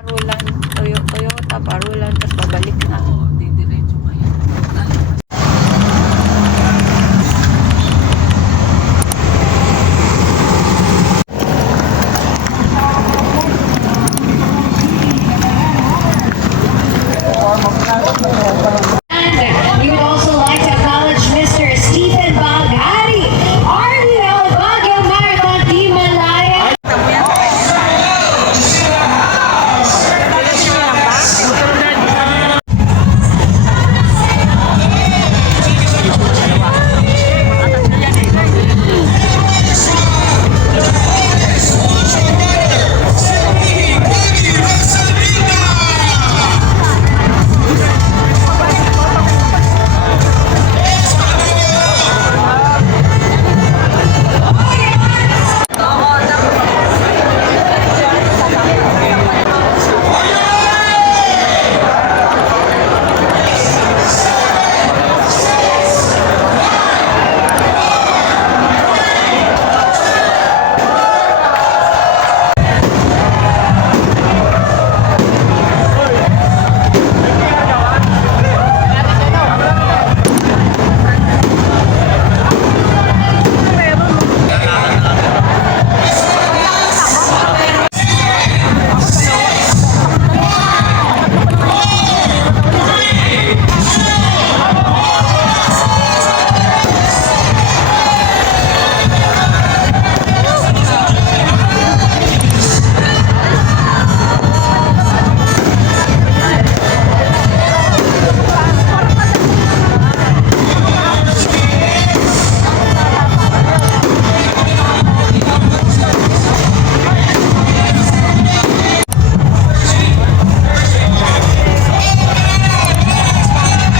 Parulan, Toyota, parulan, tapos babalik na. Oo, didiretso kayo. And we would also like to acknowledge Mr. Stephen Bagari, RDL Baguio Marathon Team Malaya.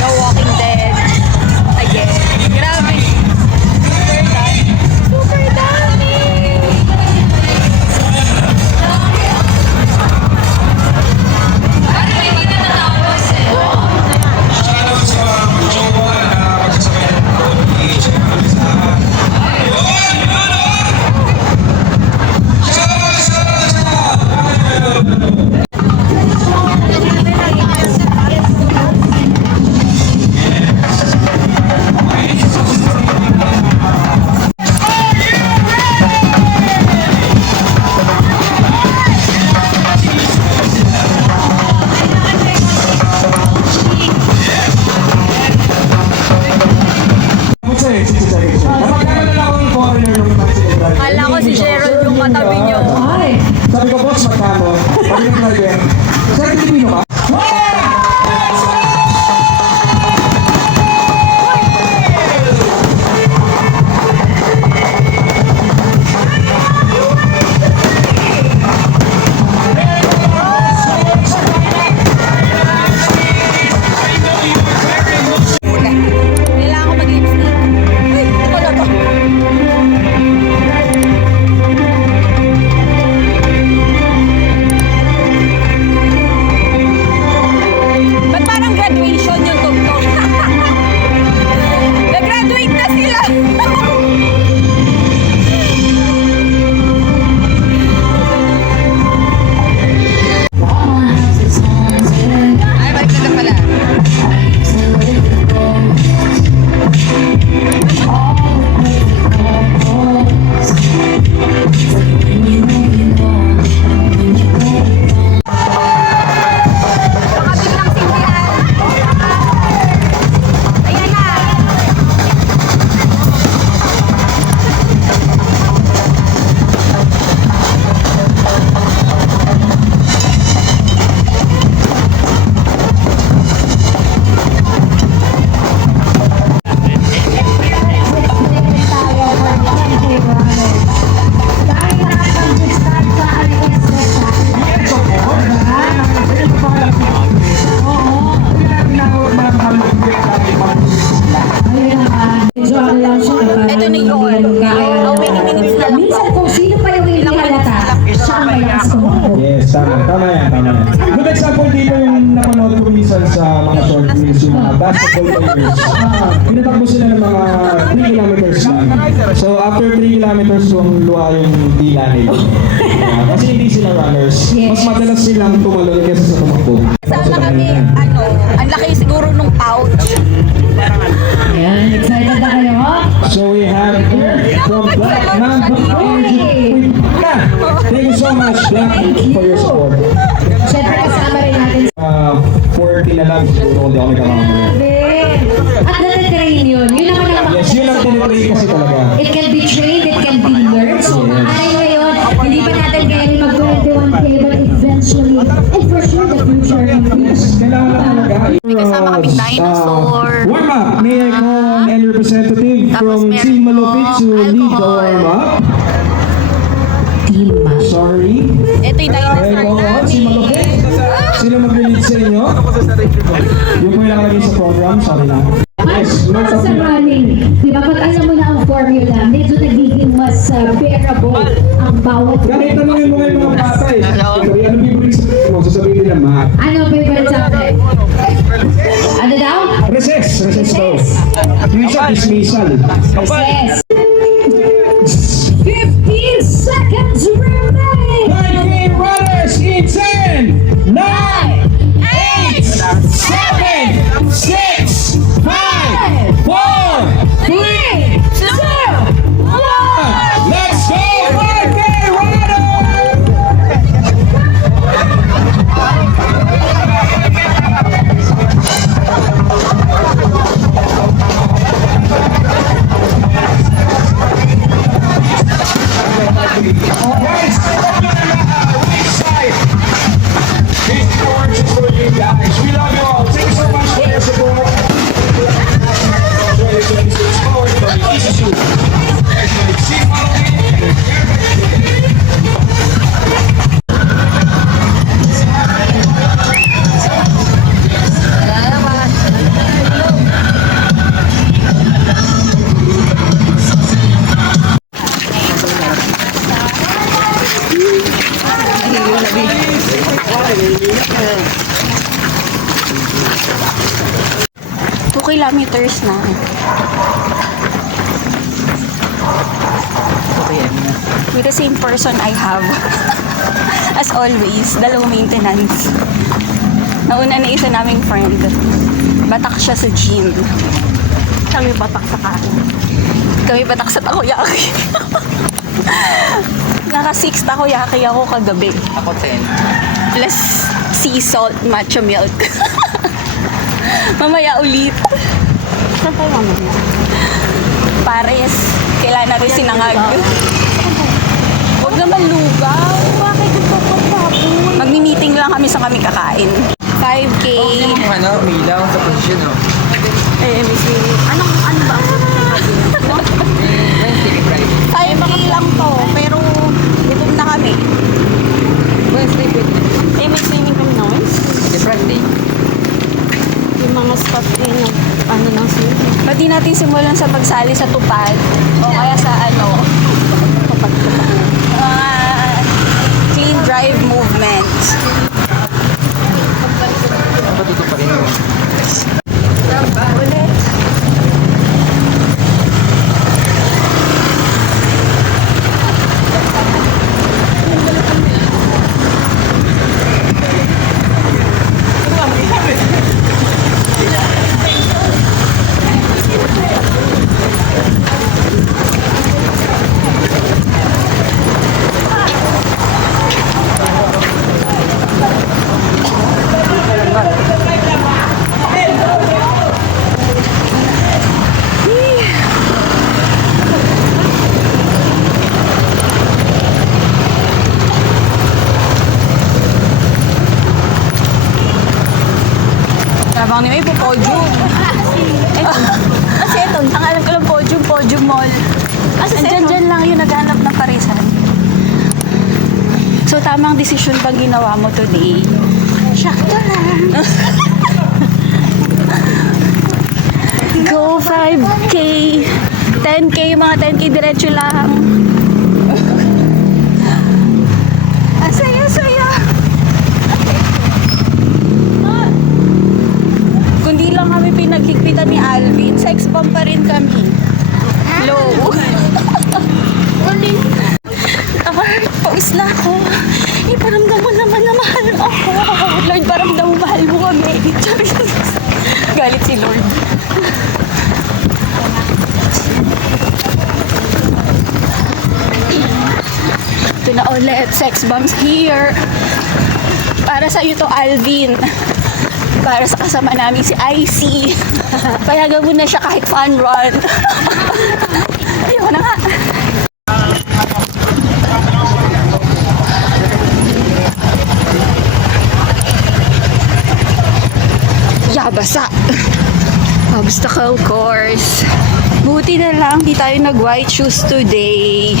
No Walking Dead. Again. Grabe. Super dami. Kala ko si Gerald yung katabi nyo. Sabi ko, boss, magkano? Pag-ibig na din. Sir, Pilipino ka? Kailangan ko mag-lipstick. Uy, ito na to. Ba't parang graduation yung tugtog? Nag-graduate na sila! Ay, balik na pala. Baka biglang sindihan. Ayan na. Ito na yun. How many minutes na lang? Minsan kung sino pa yung hindi halata, siya ang malakas tumakbo. Yes, tama yan, tama yan. Good example dito yung napanood ko minsan sa mga short films, yung mga basketball players. Pinatakbo sila ng mga 3 kilometers lang. So after 3 kilometers, yung luha yung dila nila. Kasi hindi sila sila runners, Yes. mas madalas silang tumalon kaysa sa tumakbo. Sana kami, ang laki siguro nung pouch. Ayan, excited na kayo, ha? So we have here from Black Mamba Energy. Thank you so much, Black, for your support. Siyempre kasama rin natin 40 na lang, siguro hindi ako nagkakamali. at natitrain yun. Yun naman ang Yes, yun ang tinitrain kasi talaga. It can be trained, it can be learned. So, maaari ngayon, hindi pa natin kaya mag-21K, but eventually, and for sure, the future. Yes, kailangan lang talaga. May kasama kaming dinosaur. Warm up, may I call any representative Tapos from meron Team Malupit to po, lead the alcohol. warm up? Team Sorry. Ito yung May I dinosaur call on si Malupit? Sino mag-lead sa inyo? Yung po yung nakalagay sa program, sorry na. Yes, no Para sa problem. running, di ba, pag alam mo na ang formula, medyo nagiging mas bearable ang bawat Kahit tanongin mo ngayon mga bata eh. Sabi, ano favorite subject mo? Sasabihin nila math. Ano favorite subject? Ano daw? Recess daw. Yung isa, dismissal. Yes. 15 seconds remaining. 5K runners in 10, 9, 8, 7, 6, 5, 4, 3, 2, 1. let's go 5K runners! Guys, race side. These oranges for you guys. We love you all. Thank you so much for your support. 2026 forward for the Easy Shoot. See following. Two kilometers na. With the same person I have. As always, dalawang maintenance. Nauna na isa naming friend. Batak siya sa gym. Kami batak sa kain. Kami batak sa takoyaki. Naka 6 takoyaki ako kagabi. Ako 10. Plus sea salt matcha milk. Mamaya ulit. Saan tayo mamaya? Pares. Kailangan natin sinangag. Huwag naman lugaw. Bakit ito pagpapon? Magmi-meeting lang kami sa kami kakain. 5K. Ano, umilaw sa posisyon, oh. Eh, Miss Winnie. Ano ba? Wednesday, Friday. 5K lang to. Pero, gutom na kami. Wednesday, Eh, may swimming kami noon. Friday. Yung mga staff din ng ano ng swimming. Ba't di natin simulan sa pagsali sa tupad? O kaya sa ano? Tupad-tupad. Clean drive movement. Dapat ito pa rin, oh. Ulit. Tabang ni may po podium. Kasi ito, ang alam ko lang podium mall. Andyan lang yung naghanap ng parisan. So, tamang desisyon bang ginawa mo today? Sakto lang. Go 5K. 10K, yung mga 10K diretso lang. Ang saya-saya. Kundi lang kami pinaghigpitan ni Alvin, sex bomb pa rin kami. Low. Ako, pawis na ako. Lord, paramdam mo naman na mahal mo ako. Lord, paramdam mo mahal mo kami. Charis. Galit si Lord. Ito na ulit, sex bombs here. Para sa'yo to, Alvin. Para sa kasama namin si Icy. Payagan mo na siya kahit fun run. Ayoko na nga. Yabasa. Obstacle course. Buti na lang di tayo nag-white shoes today.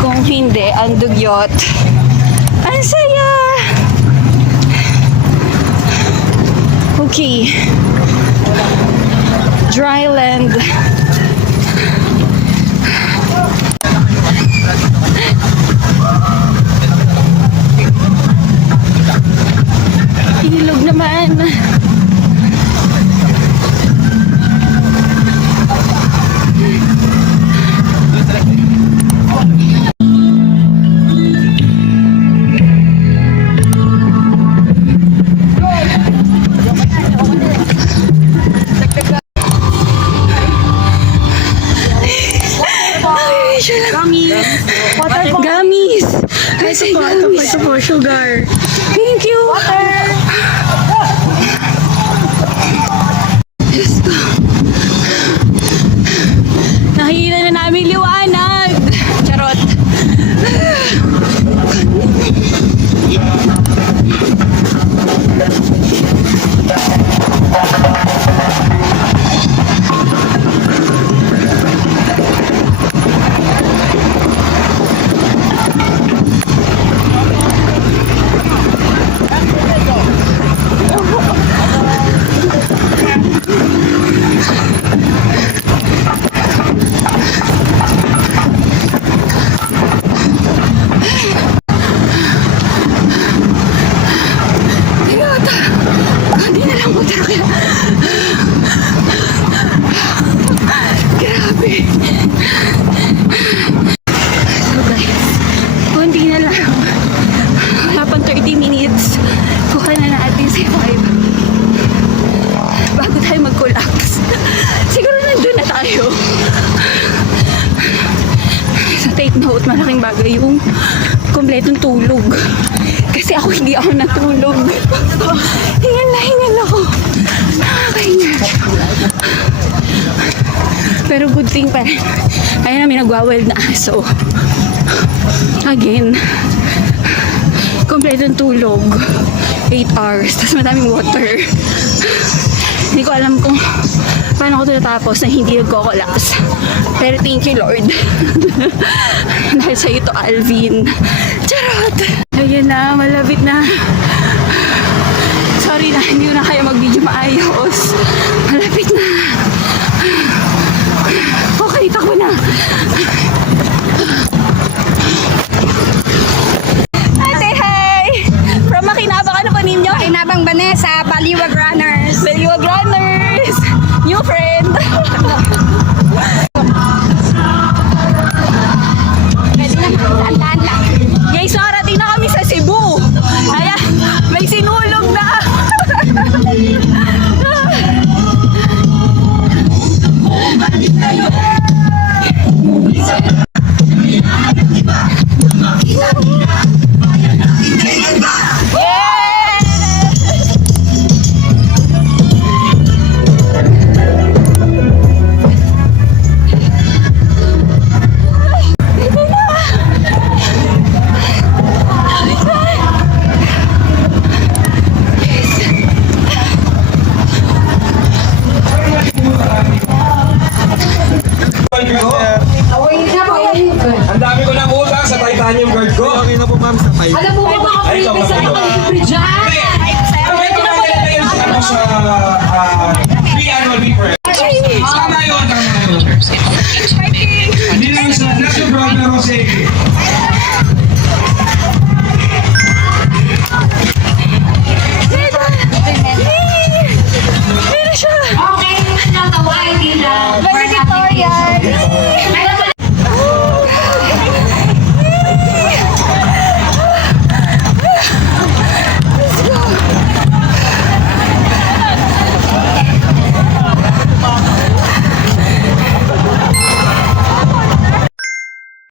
Kung hindi, ang dugyot. Ang saya! Okay. Dryland. Ilog naman. Gummies! Kasi gummies. Ito po, sugar. Thank you! Diyos ko. Nakikita na namin liwanag! Charot! Hindi na lang po talaga. Grabe. So guys, kunti na lang. Wala pang 30 minutes. Kuha na natin si 5. Bago tayo mag-collapse. Siguro nandun na tayo. So take note, malaking bagay yung kompletong tulog. Kasi ako hindi ako natulog. Hingal ako. Nakakahinga. Pero good thing pa rin. Ayun namin nagwawild na aso. Again. Kompletong tulog. 8 hours. Tapos madaming water. Hindi ko alam kung paano ko ito natapos na hindi nagko-collapse. Pero thank you, Lord. Dahil sa'yo to, Alvin. Charot! Ayun na, malapit na. Sorry na, hindi ko na kaya mag-video maayos. Malapit na. Okay, takbo na. Ate, hi! From Makinabang, ano po ninyo? Makinabang Vanessa, Baliwag Runners. Baliwag Runners! New friend!